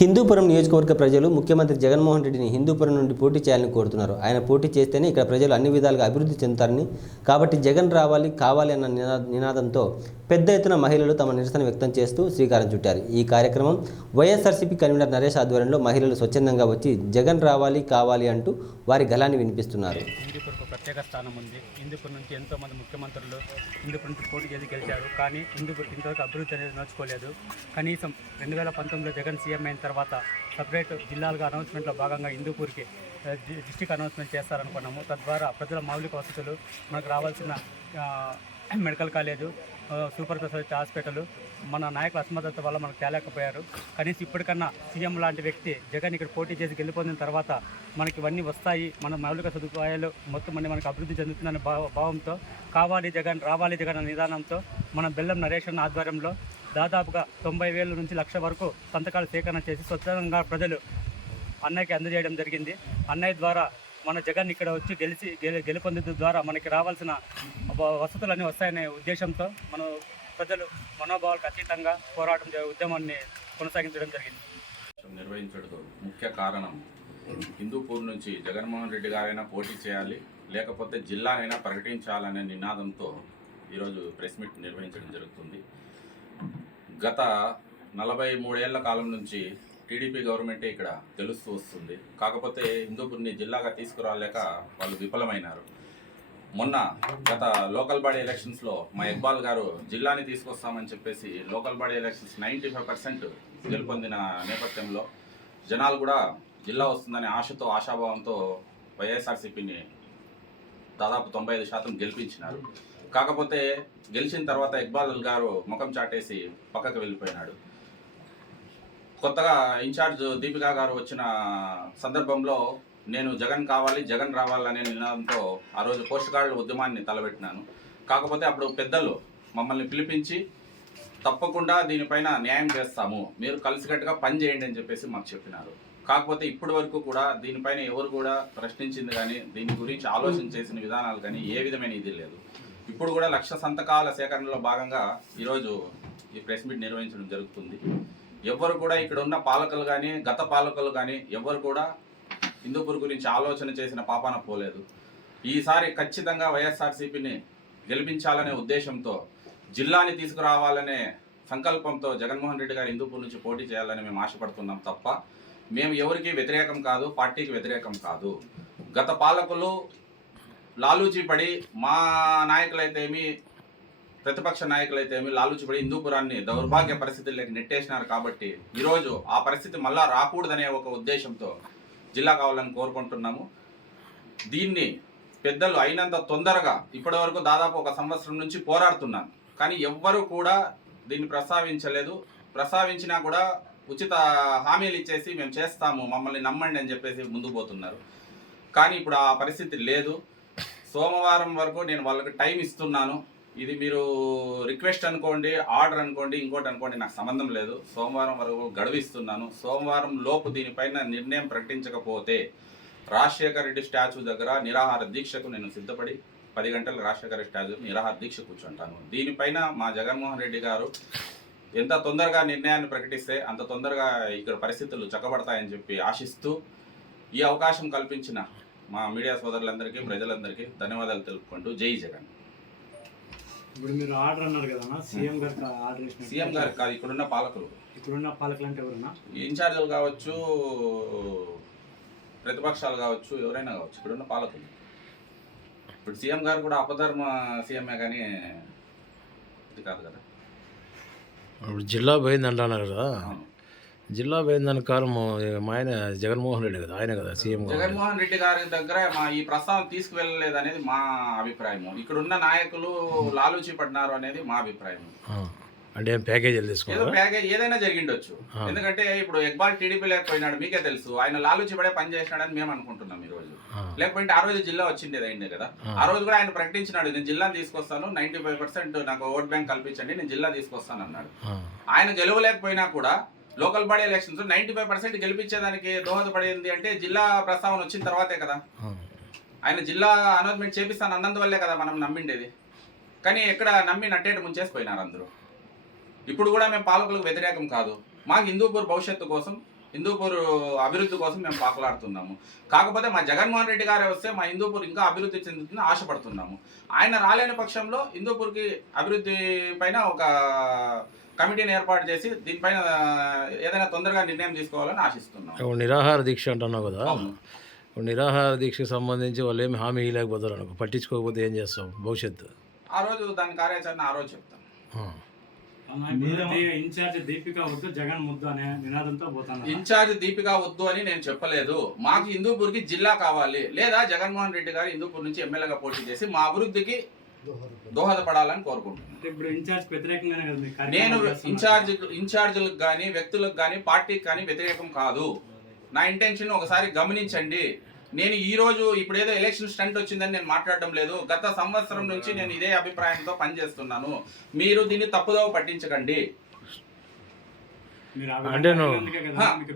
హిందూపురం నియోజకవర్గ ప్రజలు ముఖ్యమంత్రి జగన్మోహన్ రెడ్డిని హిందూపురం నుండి పోటీ చేయాలని కోరుతున్నారు. ఆయన పోటీ చేస్తేనే ఇక్కడ ప్రజలు అన్ని విధాలుగా అభివృద్ధి చెందుతారని కాబట్టి జగన్ రావాలి కావాలి అన్న నినా నినాదంతో పెద్ద ఎత్తున మహిళలు తమ నిరసన వ్యక్తం చేస్తూ శ్రీకారం చుట్టారు. ఈ కార్యక్రమం వైఎస్ఆర్సీపీ కన్వీనర్ నరేష్ ఆధ్వర్యంలో మహిళలు స్వచ్ఛందంగా వచ్చి జగన్ రావాలి కావాలి అంటూ వారి గలాన్ని వినిపిస్తున్నారు. ప్రత్యేక స్థానం ఉంది. ఇందుకు నుంచి ఎంతోమంది ముఖ్యమంత్రులు ఇందుకు నుంచి పోటీ చేసి గెలిచారు. కానీ ఇందుకు ఇంతవరకు అభివృద్ధి అనేది నోచుకోలేదు కనీసం రెండు వేల పంతొమ్మిదిలో జగన్ సీఎం అయిన తర్వాత సపరేట్ జిల్లాలుగా అనౌన్స్మెంట్లో భాగంగా ఇందుకూరికి డిస్టిక్ అనౌన్స్మెంట్ చేస్తారనుకున్నాము. తద్వారా ప్రజల మౌలిక వసతులు మనకు రావాల్సిన medical college super speciality hospital. మన నాయకుల అసమర్థత వల్ల మనకు తేలేకపోయారు. కనీసం ఇప్పటికన్నా సీఎం లాంటి వ్యక్తి జగన్ ఇక్కడ పోటీ చేసి గెలిపొందిన తర్వాత మనకి ఇవన్నీ వస్తాయి. మన మౌలిక సదుపాయాలు మొత్తం అన్ని మనకు అభివృద్ధి చెందుతుందనే భావ భావంతో కావాలి జగన్ రావాలి జగన్ అనే నిదానంతో మన బెల్లం నరేష్ అన్న ఆధ్వర్యంలో దాదాపుగా తొంభై వేల నుంచి లక్ష వరకు సంతకాలు సేకరణ చేసి స్వచ్ఛందంగా ప్రజలు అన్నయ్యకి అందజేయడం జరిగింది. అన్నయ్య ద్వారా మన జగన్ ఇక్కడ వచ్చి గెలిచి గెలి గెలుపొందడం ద్వారా మనకి రావాల్సిన వసతులన్నీ వస్తాయనే ఉద్దేశంతో మనం ప్రజలు మనోభావాలకు అతీతంగా పోరాటం ఉద్యమాన్ని కొనసాగించడం జరిగింది. నిర్వహించడం ముఖ్య కారణం హిందూపూర్ నుంచి జగన్మోహన్ రెడ్డి గారైనా పోటీ చేయాలి లేకపోతే జిల్లానైనా ప్రకటించాలనే నినాదంతో ఈరోజు ప్రెస్ మీట్ నిర్వహించడం జరుగుతుంది. గత నలభై మూడేళ్ళ కాలం నుంచి టీడీపీ గవర్నమెంటే ఇక్కడ తెలుస్తూ వస్తుంది. కాకపోతే హిందూపూర్ని జిల్లాగా తీసుకురాలేక వాళ్ళు విఫలమైనారు. మొన్న గత లోకల్ బాడీ ఎలక్షన్స్లో మా ఇక్బాల్ గారు జిల్లాని తీసుకొస్తామని చెప్పేసి local body elections ninety five percent గెలుపొందిన నేపథ్యంలో జనాలు కూడా జిల్లా వస్తుందనే ఆశతో ఆశాభావంతో వైఎస్ఆర్సీపీని దాదాపు తొంభై ఐదు శాతం గెలిపించినారు. కాకపోతే గెలిచిన తర్వాత ఇక్బాల్ గారు ముఖం చాటేసి పక్కకు వెళ్ళిపోయినాడు. కొత్తగా ఇన్ఛార్జ్ దీపికా గారు వచ్చిన సందర్భంలో నేను జగన్ కావాలి జగన్ రావాలనే నినాదంతో ఆ రోజు పోషకాళ్ళ ఉద్యమాన్ని తలపెట్టినాను. కాకపోతే అప్పుడు పెద్దలు మమ్మల్ని పిలిపించి తప్పకుండా దీనిపైన న్యాయం చేస్తాము మీరు కలిసికట్టుగా పని చేయండి అని చెప్పేసి మాకు చెప్పినారు. కాకపోతే ఇప్పటి వరకు కూడా దీనిపైన ఎవరు కూడా ప్రశ్నించింది కానీ దీని గురించి ఆలోచన చేసిన విధానాలు కానీ ఏ విధమైన ఇది లేదు. ఇప్పుడు కూడా లక్ష సంతకాల సేకరణలో భాగంగా ఈరోజు ఈ ప్రెస్ మీట్ నిర్వహించడం జరుగుతుంది. ఎవ్వరు కూడా ఇక్కడ ఉన్న పాలకులు కానీ గత పాలకులు కానీ ఎవ్వరు కూడా హిందూపూర్ గురించి ఆలోచన చేసిన పాపాన పోలేదు. ఈసారి ఖచ్చితంగా వైఎస్ఆర్సీపీని గెలిపించాలనే ఉద్దేశంతో జిల్లాని తీసుకురావాలనే సంకల్పంతో జగన్మోహన్ రెడ్డి గారు హిందూపూర్ నుంచి పోటీ చేయాలని మేము ఆశపడుతున్నాం తప్ప మేము ఎవరికి వ్యతిరేకం కాదు పార్టీకి వ్యతిరేకం కాదు. గత పాలకులు లాలూచీ పడి మా నాయకులైతేమి ప్రతిపక్ష నాయకులైతేమి లాలూచి హిందూపురాన్ని దౌర్భాగ్య పరిస్థితుల్లోకి నెట్టేసినారు కాబట్టి ఈరోజు ఆ పరిస్థితి మళ్ళా రాకూడదనే ఒక ఉద్దేశంతో జిల్లా కావాలని కోరుకుంటున్నాము. దీన్ని పెద్దలు అయినంత తొందరగా ఇప్పటివరకు దాదాపు ఒక సంవత్సరం నుంచి పోరాడుతున్నాను కానీ ఎవ్వరూ కూడా దీన్ని ప్రస్తావించలేదు. ప్రస్తావించినా కూడా ఉచిత హామీలు ఇచ్చేసి మేము చేస్తాము మమ్మల్ని నమ్మండి అని చెప్పేసి ముందు పోతున్నారు. కానీ ఇప్పుడు ఆ పరిస్థితి లేదు. సోమవారం వరకు నేను వాళ్ళకి టైం ఇస్తున్నాను. ఇది మీరు రిక్వెస్ట్ అనుకోండి ఆర్డర్ అనుకోండి ఇంకోటి అనుకోండి నాకు సంబంధం లేదు. సోమవారం వరకు గడువిస్తున్నాను. సోమవారం లోపు దీనిపైన నిర్ణయం ప్రకటించకపోతే రాజశేఖర రెడ్డి స్టాచ్యూ దగ్గర నిరాహార దీక్షకు నేను సిద్ధపడి పది గంటలు రాజశేఖర స్టాచ్యూ నిరాహార దీక్ష కూర్చుంటాను. దీనిపైన మా జగన్మోహన్ రెడ్డి గారు ఎంత తొందరగా నిర్ణయాన్ని ప్రకటిస్తే అంత తొందరగా ఇక్కడ పరిస్థితులు చక్కబడతాయని చెప్పి ఆశిస్తూ ఈ అవకాశం కల్పించిన మా మీడియా సోదరులందరికీ ప్రజలందరికీ ధన్యవాదాలు తెలుపుకుంటూ జై జగన్. ఇప్పుడు మీరు ఆర్డర్ అన్నారు కదా సీఎం గారికి ఆర్డర్ ఇచ్చిన సీఎం గారు కాదు ఇక్కడున్న పాలకులు. ఇప్పుడున్న పాలకులు అంటే ఎవరన్నా? ఇన్ఛార్జీలు కావచ్చు ప్రతిపక్షాలు కావచ్చు ఎవరైనా కావచ్చు ఇక్కడున్న పాలకులు. ఇప్పుడు సీఎం గారు కూడా అపధర్మ సీఎంఏ కానీ ఇది కాదు కదా. ఇప్పుడు జిల్లా పోయింది అంటున్నారు కదా. జిల్లా పోయిందని కారణం మా ఆయన జగన్మోహన్ రెడ్డి కదా ఆయన కదా సీఎం జగన్మోహన్ రెడ్డి గారి దగ్గర మా ఈ ప్రస్తావన తీసుకువెళ్ళలేదు అనేది మా అభిప్రాయము ఇక్కడున్న నాయకులు లాలూచి పడినారు అనేది మా అభిప్రాయం. అంటే ఏం ప్యాకేజీలు తీసుకోవాలా ప్యాకేజ్ ఏదైనా జరిగిండొచ్చు. ఎందుకంటే ఇప్పుడు ఎక్బాల్ టీడీపీ లేకపోయినాడు మీకే తెలుసు ఆయన లాలూచి పడే పని చేసినాడని మేము అనుకుంటున్నాం ఈ రోజు. లేకపోతే ఆ రోజు జిల్లా వచ్చిండేది అయిందే కదా ఆ. రోజు కూడా ఆయన ప్రకటించినాడు నేను జిల్లాను తీసుకొస్తాను నైన్టీ ఫైవ్ పర్సెంట్ నాకు ఓట్ బ్యాంక్ కల్పించండి నేను జిల్లా తీసుకొస్తాను అన్నాడు. ఆయన గెలవలేకపోయినా కూడా local body elections ninety five percent గెలిపించేదానికి దోహదపడింది అంటే జిల్లా ప్రస్తావన వచ్చిన తర్వాతే కదా. ఆయన జిల్లా అనౌన్స్మెంట్ చేపిస్తాను అన్నందువల్లే కదా మనం నమ్మిండేది. కానీ ఎక్కడ నమ్మి నట్టేట ముంచేసిపోయినారు అందరూ. ఇప్పుడు కూడా మేము పాలకులకు వ్యతిరేకం కాదు. మాకు హిందూపూర్ భవిష్యత్తు కోసం హిందూపూర్ అభివృద్ధి కోసం మేము పాకులాడుతున్నాము. కాకపోతే మా జగన్మోహన్ రెడ్డి గారే వస్తే మా హిందూపూర్ ఇంకా అభివృద్ధి చెందుతుందని ఆశపడుతున్నాము. ఆయన రాలేని పక్షంలో హిందూపూర్కి అభివృద్ధి పైన ఒక కమిటీని ఏర్పాటు చేసి దీనిపైన ఏదైనా తొందరగా నిర్ణయం తీసుకోవాలని ఆశిస్తున్నాం. ఇప్పుడు నిరాహార దీక్ష అంటున్నావు కదా. ఇప్పుడు నిరాహార దీక్షకు సంబంధించి వాళ్ళు ఏమి హామీ ఇవ్వలేకపోతారు అనుకో పట్టించుకోకపోతే ఏం చేస్తాం? భవిష్యత్తు. ఆ రోజు దాని కార్యాచరణ ఆ రోజు చెప్తాం. ఇన్ఛార్జ్ దీపిక వద్దు జగన్ ముద్దు అనే నినాదంతో పోతాను ఇన్ఛార్జ్ దీపిక వద్దు అని నేను చెప్పలేదు. మాకు హిందూపూర్కి జిల్లా కావాలి. లేదా జగన్మోహన్ రెడ్డి గారు హిందూపూర్ నుంచి ఎమ్మెల్యేగా పోటీ చేసి మా అభివృద్ధికి దోహదపడాలని కోరుకుంటున్నాను. ఇప్పుడు ఇన్ఛార్జ్ నేను. ఇన్ఛార్జ్ ఇన్ఛార్జీలకు కానీ వ్యక్తులకు కానీ పార్టీకి కానీ వ్యతిరేకం కాదు. నా ఇంటెన్షన్ ఒకసారి గమనించండి. నేను ఈ రోజు ఇప్పుడు ఏదో ఎలక్షన్ స్టంట్ వచ్చిందని నేను మాట్లాడడం లేదు. గత సంవత్సరం నుంచి నేను ఇదే అభిప్రాయంతో పనిచేస్తున్నాను. మీరు దీన్ని తప్పుదోవ పట్టించకండి. అంటే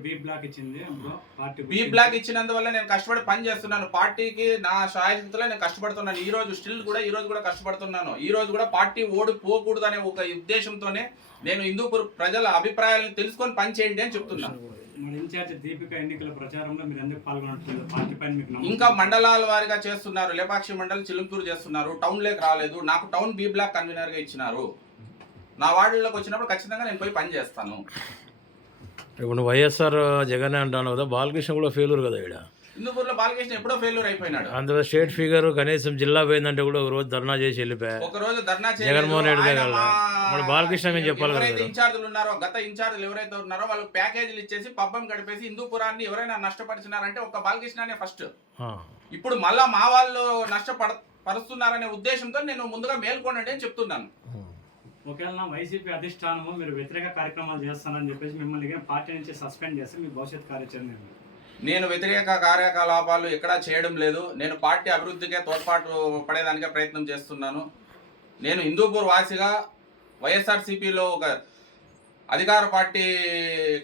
బి బ్లాక్ ఇచ్చింది అప్పుడు పార్టీ బి బ్లాక్ ఇచ్చినందువల్ల నేను కష్టపడి పని చేస్తున్నాను. పార్టీకి నా సాయశక్తిలో నేను కష్టపడుతున్నాను. ఈ రోజు స్టిల్ కూడా ఈ రోజు కూడా కష్టపడుతున్నాను. ఈ రోజు కూడా పార్టీ ఓడిపోకూడదు అనే ఒక ఉద్దేశంతోనే నేను హిందూపూర్ ప్రజల అభిప్రాయాలను తెలుసుకొని పని చేయండి అని చెప్తున్నాను మన ఇన్ఛార్జ్ దీపిక ఎన్నికల ప్రచారంలో మీరు ఎందుకు పాల్గొనట్లేదు? పార్టీ పైన మీకు నమ్మకం ఇంకా మండలాల వారిగా చేస్తున్నారు. లేపాక్షి మండలి చిలుంతూరు చేస్తున్నారు. టౌన్ లేక్ రాలేదు. నాకు టౌన్ బి బ్లాక్ కన్వీనర్గా ఇచ్చినారు. నా వార్డులోకి వచ్చినప్పుడు ఖచ్చితంగా నేను పోయి పని చేస్తాను. ఇప్పుడు వైఎస్ఆర్ జగన్ అంటాను కదా బాలకృష్ణ కూడా ఫెయిల్యూర్ కదా ఇక్కడ హిందూపూర్లో బాలకృష్ణ ఎప్పుడో ఫెయిల్యూర్ అయిపోయినాడు అందులో స్టేట్ ఫిగర్ కనీసం జిల్లా పోయిందంటే కూడా ఒక రోజు ధర్నా చేసి వెళ్ళిపోయా ఒక రోజు ధర్నా. జగన్మోహన్ రెడ్డి దగ్గర బాలకృష్ణ ఏం చెప్పాలి కదా? ఇన్ఛార్జీలు ఉన్నారో గత ఇన్ఛార్జీలు ఎవరైతే ఉన్నారో వాళ్ళకి ప్యాకేజీలు ఇచ్చేసి పబ్బం గడిపేసి హిందూపురాన్ని ఎవరైనా నష్టపరిచినారంటే ఒక బాలకృష్ణనే ఫస్ట్. ఇప్పుడు మళ్ళా మా వాళ్ళు నష్టపడ పరుస్తున్నారనే ఉద్దేశంతో నేను ముందుగా మేల్కొనండి అని చెప్తున్నాను ఒకవేళ నా వైసీపీ అధిష్టానము మీరు వ్యతిరేక కార్యక్రమాలు చేస్తానని చెప్పేసి మిమ్మల్ని పార్టీ నుంచి సస్పెండ్ చేస్తే మీ భవిష్యత్ కార్యాచరణ నేను వ్యతిరేక కార్యకలాపాలు ఎక్కడా చేయడం లేదు. నేను పార్టీ అభివృద్ధికే తోడ్పాటు పడేదానికే ప్రయత్నం చేస్తున్నాను. నేను హిందూపూర్ వాసిగా వైఎస్ఆర్సీపీలో ఒక అధికార పార్టీ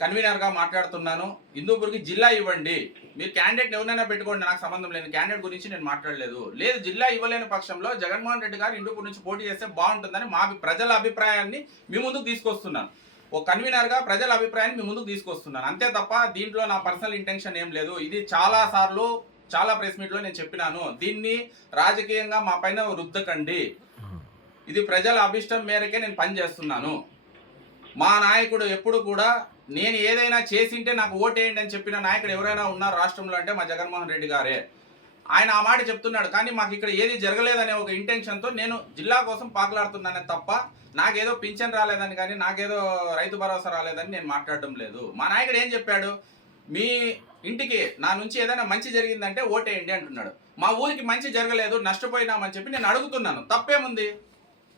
కన్వీనర్గా మాట్లాడుతున్నాను. హిందూపూర్కి జిల్లా ఇవ్వండి. మీరు క్యాండిడేట్ ఎవరైనా పెట్టుకోండి. నాకు సంబంధం లేదు. క్యాండిడేట్ గురించి నేను మాట్లాడలేదు. లేదు జిల్లా ఇవ్వలేని పక్షంలో జగన్మోహన్ రెడ్డి గారు హిందూపూర్ నుంచి పోటీ చేస్తే బాగుంటుందని మా ప్రజల అభిప్రాయాన్ని మీ ముందుకు తీసుకొస్తున్నాను. ఒక కన్వీనర్గా ప్రజల అభిప్రాయాన్ని మీ ముందుకు తీసుకొస్తున్నాను. అంతే తప్ప దీంట్లో నా పర్సనల్ ఇంటెన్షన్ ఏం లేదు. ఇది చాలా సార్లు చాలా ప్రెస్ మీట్లో నేను చెప్పినాను. దీన్ని రాజకీయంగా మా పైన రుద్దకండి. ఇది ప్రజల అభిష్టం మేరకే నేను పనిచేస్తున్నాను. మా నాయకుడు ఎప్పుడు కూడా నేను ఏదైనా చేసింటే నాకు ఓటేయండి అని చెప్పిన నాయకుడు ఎవరైనా ఉన్నారు రాష్ట్రంలో అంటే మా జగన్మోహన్ రెడ్డి గారే. ఆయన ఆ మాట చెప్తున్నాడు. కానీ మాకు ఇక్కడ ఏది జరగలేదనే ఒక ఇంటెన్షన్తో నేను జిల్లా కోసం పాకులాడుతున్నానే తప్ప నాకేదో పింఛన్ రాలేదని కానీ నాకేదో రైతు భరోసా రాలేదని నేను మాట్లాడడం లేదు. మా నాయకుడు ఏం చెప్పాడు? మీ ఇంటికి నా నుంచి ఏదైనా మంచి జరిగిందంటే ఓటేయండి అంటున్నాడు. మా ఊరికి మంచి జరగలేదు నష్టపోయినామని చెప్పి నేను అడుగుతున్నాను. తప్పేముంది?